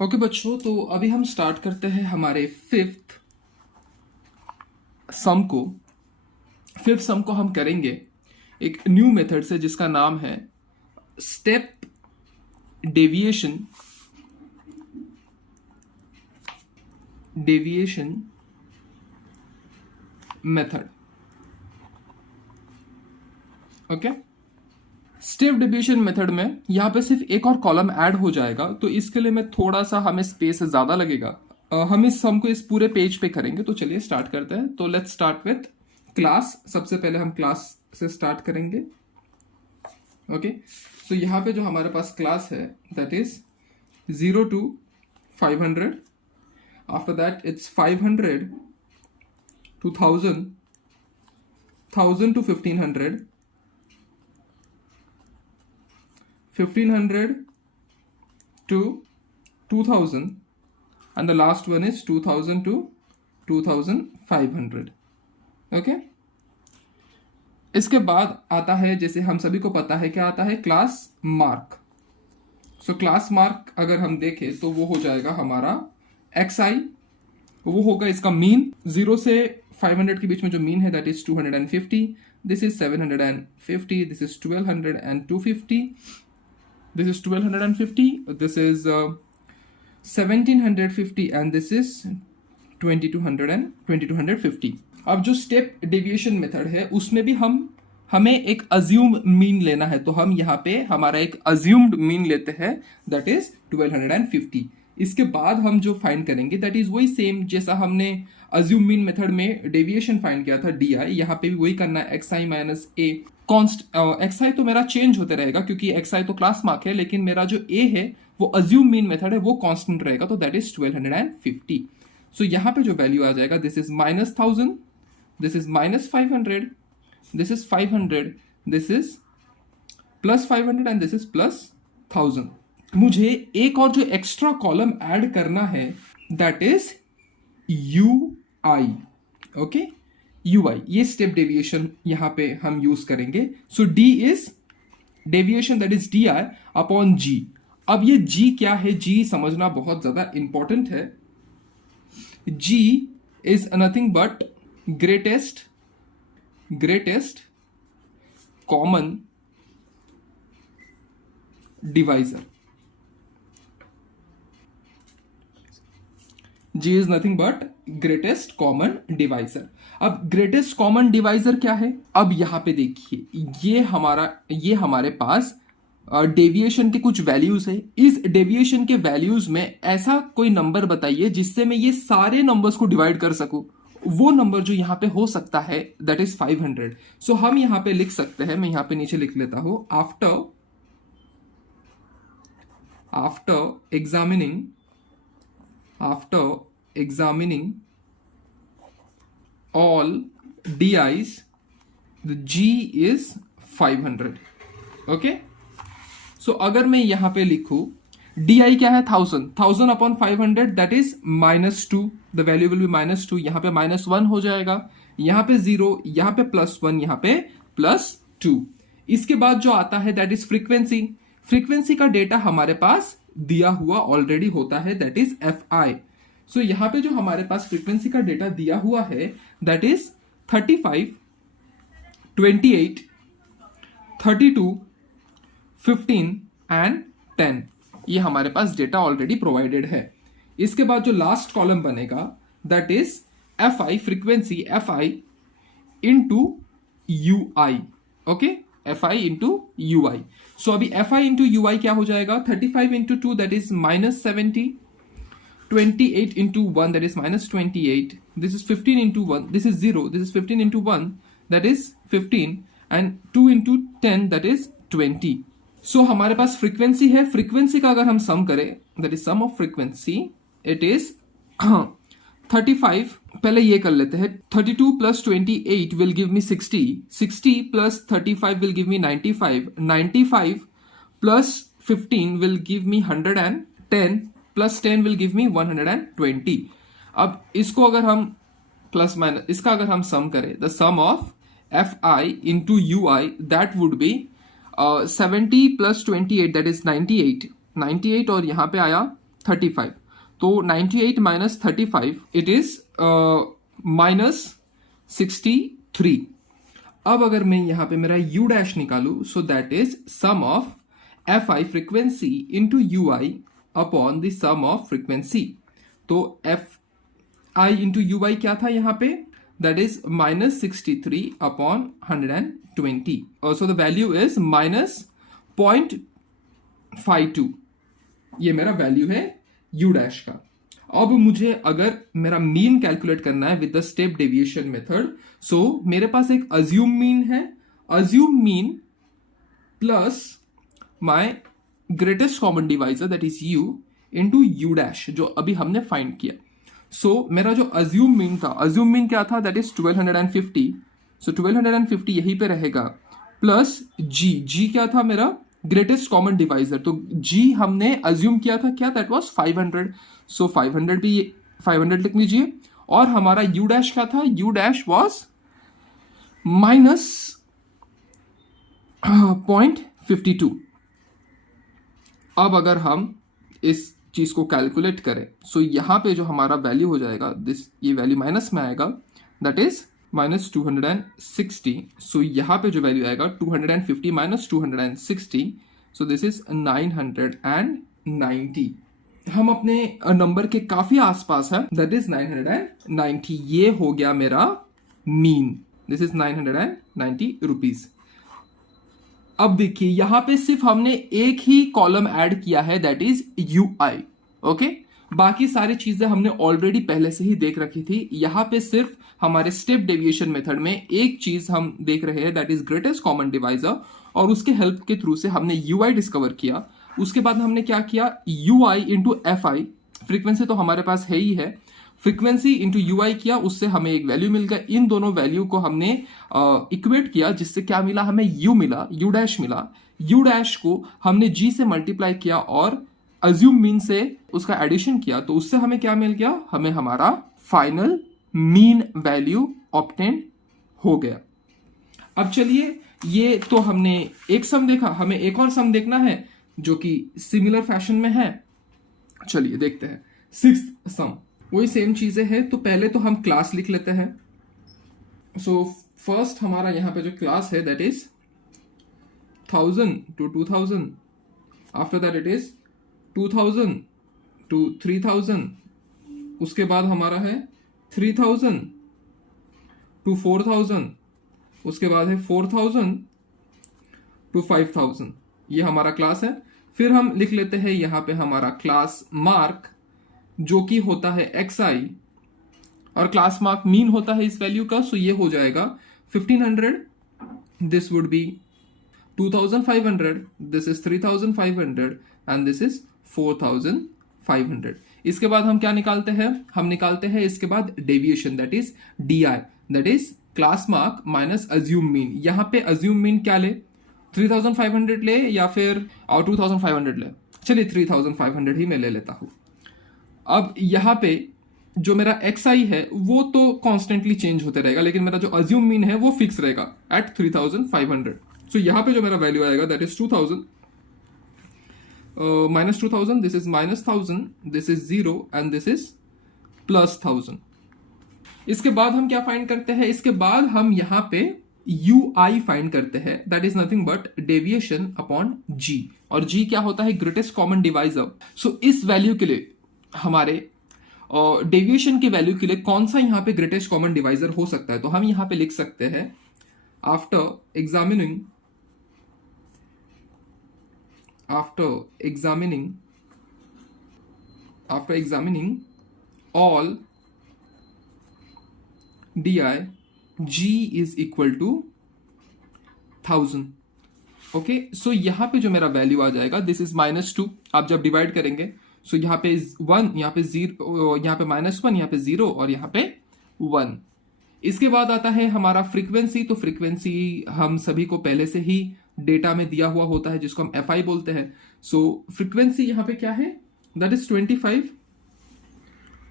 Okay बच्चों, तो अभी हम स्टार्ट करते हैं हमारे फिफ्थ सम को हम करेंगे एक न्यू मेथड से जिसका नाम है step deviation method. Okay, step deviation method में यहाँ पे सिर्फ एक और कॉलम ऐड हो जाएगा, तो इसके लिए मैं थोड़ा सा हमें स्पेस ज़्यादा लगेगा। हम इस सम को इस पूरे पेज पे करेंगे, तो चलिए स्टार्ट करते हैं। तो लेट्स स्टार्ट विथ क्लास। सबसे पहले हम क्लास से स्टार्ट करेंगे। ओके, सो यहाँ पे जो हमारे पास क्लास है that is 0 to 500। After that it's 500 to 1000, 1000 to 1500, 1500 to 2000, and the last one is 2000 to 2500। Okay, इसके बाद आता है, जैसे हम सभी को पता है क्या आता है, class mark. So class mark अगर हम देखें तो वो हो जाएगा हमारा xi, वो होगा इसका मीन। 0 से 500 के बीच में जो मीन है that is 250, this is 750, this is 1200 and 250, this is 1250, this is 1750, and this is 2200 and 2250। अब जो स्टेप डेविएशन मेथड है उसमें भी हमें एक अज्यूम मीन लेना है, तो हम यहाँ पे हमारा एक अज्यूम्ड मीन लेते हैं दैट इज 1250। इसके बाद हम जो फाइंड करेंगे दैट इज वही सेम जैसा हमने अज्यूम मीन मेथड में डेविएशन फाइंड किया था डी आई, यहाँ पे भी वही करना है xi माइनस ए कॉन्स्ट। xi तो मेरा चेंज होते रहेगा क्योंकि xi तो क्लास मार्क है, लेकिन मेरा जो a है वो अज्यूम मीन मेथड है, वो कांस्टेंट रहेगा, तो दैट इज 1250। सो यहाँ पे जो वैल्यू आ जाएगा this is -1000, this is -500, this is 500, this is +500 and this is +1000। मुझे एक और जो एक्स्ट्रा कॉलम ऐड करना है that is ui। Okay, ui, ये स्टेप डेविएशन यहां पे हम यूज करेंगे। सो d is deviation that is di upon g। अब ये g क्या है, g समझना बहुत ज्यादा इंपॉर्टेंट है। g is nothing but greatest common divisor. G is nothing but greatest common divisor. अब ग्रेटेस्ट कॉमन डिवाइजर क्या है, अब यहां पे देखिए ये हमारे पास डेविएशन के कुछ वैल्यूज है। इस डेविएशन के वैल्यूज में ऐसा कोई नंबर बताइए जिससे मैं ये सारे नंबर्स को डिवाइड कर सकूं। वो नंबर जो यहां पे हो सकता है दैट इज 500। सो हम यहां पे लिख सकते हैं, मैं यहां पे नीचे लिख लेता हूं, after examining all di's, the g is 500। Okay, so अगर मैं यहां पे लिखूं di क्या है 1000 upon 500 that is -2, the value will be -2, यहां पे -1 हो जाएगा, यहां पे 0, यहां पे +1, यहां पे +2। इसके बाद जो आता है दैट इज फ्रीक्वेंसी का डेटा हमारे पास दिया हुआ ऑलरेडी होता है दैट इज fi। सो यहां पे जो हमारे पास फ्रीक्वेंसी का डेटा दिया हुआ है दैट इज 35, 28, 32, 15 एंड 10। ये हमारे पास डेटा ऑलरेडी प्रोवाइडेड है। इसके बाद जो लास्ट कॉलम बनेगा that is fi, frequency fi into ui। Okay, fi into ui। सो अभी fi इंटू ui क्या हो जाएगा, 35 into 2 that is -70, 28 into 1 that is -28, this is 15 into 1, this is 0, this is 15 into 1 that is 15, and 2 into 10 that is 20। so हमारे पास frequency है, frequency का अगर हम sum करें that is sum of frequency, it is 35, पहले ये कर लेते हैं, 32 plus 28 will give me 60, 60 plus 35 will give me 95, 95 plus 15 will give me 110, plus 10 will give me 120। अब इसको अगर हम प्लस माइनस इसका अगर हम सम करें, the sum of fi into ui that would be 70 plus 28 that is 98, 98 और यहाँ पे आया 35, तो 98 माइनस 35 इट इज माइनस 63। अब अगर मैं यहां पे मेरा यू डैश निकालू, so that is sum of F I frequency into U I upon the sum of frequency. तो F I into U I क्या था यहां पे, that is minus 63 upon 120। So the value is minus 0.52, ये मेरा value है you dash का। अब मुझे अगर मेरा मीन कैलकुलेट करना है with the step deviation method, so मेरे पास एक अज्यूम मीन है, assume mean plus my greatest common divisor that is u into u dash, जो अभी हमने फाइंड किया। सो मेरा जो अज्यूम मीन था, अज्यूम मीन क्या था, दैट इज 1250, सो 1250 यहीं पे रहेगा, प्लस जी, जी क्या था मेरा ग्रेटेस्ट कॉमन डिवाइजर, तो जी हमने अज्यूम किया था क्या, दैट वाज 500, सो 500 भी 500 लिख लीजिए। और हमारा यू डैश क्या था, यू डैश वाज माइनस 0.52। अब अगर हम इस चीज को कैलकुलेट करें, सो यहां पे जो हमारा वैल्यू हो जाएगा, दिस ये वैल्यू माइनस में आएगा, दैट इज माइनस 260। सो यहां पे जो वैल्यू आएगा 250 माइनस 260, सो दिस इज 990। हम अपने नंबर के काफी आसपास है, दैट इज 990। ये हो गया मेरा मीन, दिस इज 990 रुपीज। अब देखिए यहां पे सिर्फ हमने एक ही कॉलम ऐड किया है, that is you I, okay. बाकी सारी चीजें हमने ऑलरेडी पहले से ही देख रखी थी। यहां पे सिर्फ हमारे स्टेप डेविएशन मेथड में एक चीज हम देख रहे हैं, that is greatest common divisor, और उसके हेल्प के थ्रू से हमने यू आई डिस्कवर किया। उसके बाद हमने क्या किया, you I into F I, frequency तो हमारे पास है ही है, फ्रीक्वेंसी इंटू यू आई किया, उससे हमें एक वैल्यू मिल गया। इन दोनों वैल्यू को हमने इक्वेट किया, जिससे क्या मिला, हमें यू मिला, यू डैश मिला। यू डैश को हमने जी से मल्टीप्लाई किया और अज्यूम मीन से उसका एडिशन किया, तो उससे हमें क्या मिल गया, हमें हमारा फाइनल मीन वैल्यू ऑब्टेन हो गया। अब चलिए, ये तो हमने एक सम देखा, हमें एक और सम देखना है जो कि सिमिलर फैशन में है। चलिए देखते हैं सिक्स्थ सम, वही सेम चीजें हैं। तो पहले तो हम क्लास लिख लेते हैं। सो फर्स्ट हमारा यहाँ पे जो क्लास है, that is 1000 to 2000, after that it is 2000 to 3000, उसके बाद हमारा है 3000 to 4000, उसके बाद है 4000 to 5000, ये हमारा क्लास है। फिर हम लिख लेते हैं यहाँ पे हमारा क्लास मार्क, जो कि होता है xi, और क्लास मार्क मीन होता है इस वैल्यू का, सो ये हो जाएगा 1500, this would be 2500, this is 3500, and this is 4500। इसके बाद हम क्या निकालते हैं, हम निकालते हैं इसके बाद deviation, that is D I, that is class mark minus assume mean. यहां पे अज्यूम मीन क्या ले, 3500 ले या फिर 2500 ले, चलिए 3500 ही मैं ले लेता हूं। अब यहां पे जो मेरा xi है वो तो कॉन्स्टेंटली चेंज होते रहेगा, लेकिन मेरा जो अज्यूम मीन है वो फिक्स रहेगा एट 3500। सो यहां पे जो मेरा वैल्यू आएगा, that is 2000 minus 2000, this is minus 1000, this is 0 and this is plus 1000। इसके बाद हम क्या फाइंड करते हैं, इसके बाद हम यहां पे यू आई फाइंड करते हैं, that is nothing but deviation upon G, और जी क्या होता है, ग्रेटेस्ट कॉमन डिवाइजर। सो इस वैल्यू के लिए हमारे डेविएशन की वैल्यू के लिए कौन सा यहां पे ग्रेटेस्ट कॉमन डिवाइजर हो सकता है, तो हम यहां पे लिख सकते हैं after examining all di g is equal to 1000। Okay, so यहां पे जो मेरा वैल्यू आ जाएगा, दिस इज -2। आप जब डिवाइड करेंगे, सो यहाँ पे 1, यहाँ पे 0, यहाँ पे -1, यहाँ पे 0 और यहाँ पे 1। इसके बाद आता है हमारा फ्रीक्वेंसी। तो फ्रीक्वेंसी हम सभी को पहले से ही डेटा में दिया हुआ होता है, जिसको हम FI बोलते हैं। सो फ्रीक्वेंसी यहाँ पे क्या है, दैट इज 25,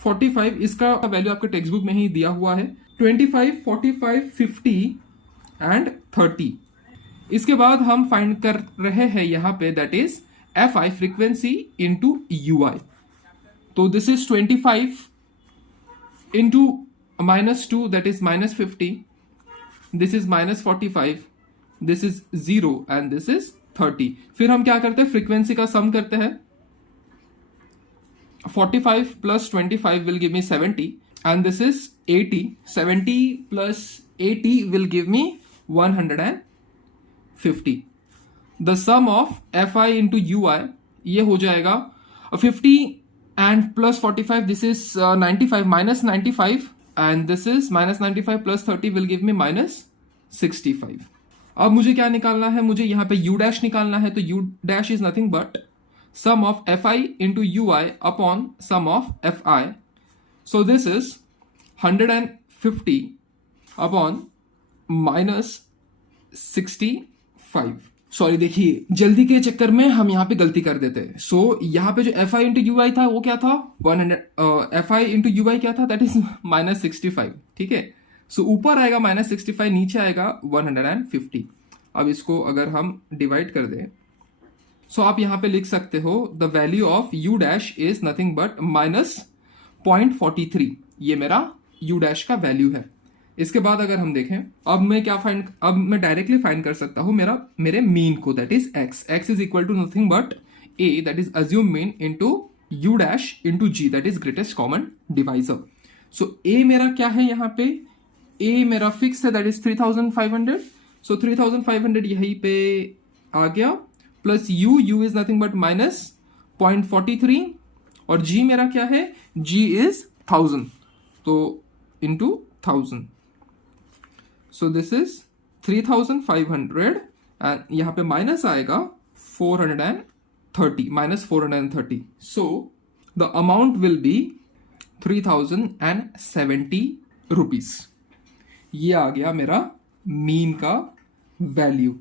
45, इसका वैल्यू आपके टेक्स्ट बुक में ही दिया हुआ है, 25, 45, 50 एंड 30। इसके बाद हम फाइंड कर रहे हैं यहाँ पे, that is FI frequency into UI। तो this is 25 into -2, that is -50. This is -45. This is 0 and this is 30. फिर हम क्या करते हैं, फ्रीक्वेंसी का सम करते हैं. 45 plus 25 will give me 70 and this is 80. 70 plus 80 will give me 150. The sum of fi into ui ये हो जाएगा 50 and plus 45, this is 95 minus 95 and this is minus 95 plus 30 will give me minus 65. अब मुझे क्या निकालना है, मुझे यहाँ पे u डैश निकालना है. तो u dash is nothing but sum of fi into ui upon sum of fi. So this is 150 upon minus 65. Sorry, देखिए जल्दी के चक्कर में हम यहाँ पे गलती कर देते हैं. सो यहाँ पे जो एफ आई इंटू यू आई था वो क्या था, 100. F I into U I क्या था, दैट इज -65. ठीक है. सो ऊपर आएगा -65, नीचे आएगा 150. अब इसको अगर हम डिवाइड कर दें, सो आप यहाँ पे लिख सकते हो the value of you dash is nothing but -0.43. ये मेरा यू डैश का वैल्यू है. इसके बाद अगर हम देखें, अब मैं डायरेक्टली फाइंड कर सकता हूं मेरे मीन को, that is x is equal to nothing but a, that is assumed mean into u dash into g, that is greatest common divisor. So a मेरा क्या है, यहाँ पे a मेरा फिक्स है, दैट इज 3500. सो 3500 यहीं पे आ गया, plus u is nothing but -0.43 और g मेरा क्या है, g इज 1000, तो into 1000. So this is 3500 and यहाँ पे माइनस आएगा 430, -430. So the amount will be 3070 rupees. ये आ गया मेरा मीन का वैल्यू.